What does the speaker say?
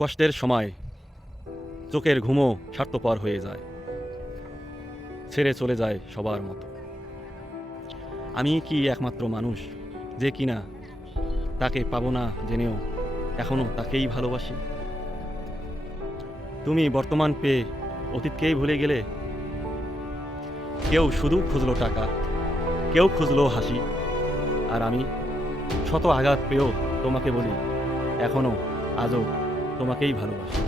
কষ্টের সময় চোখের ঘুমও স্বার্থপর হয়ে যায়, ছেড়ে চলে যায় সবার মতো। আমি কি একমাত্র মানুষ যে কিনা তাকে পাবো না জেনেও এখনো তাকেই ভালোবাসি? তুমি বর্তমান পেয়ে অতীতকেই ভুলে গেলে। কেউ শুধু খুঁজলো টাকা, কেউ খুঁজলো হাসি, আর আমি শত আঘাত পেয়েও তোমাকে বলি এখনো আজও তোমাকেই ভালোবাসি।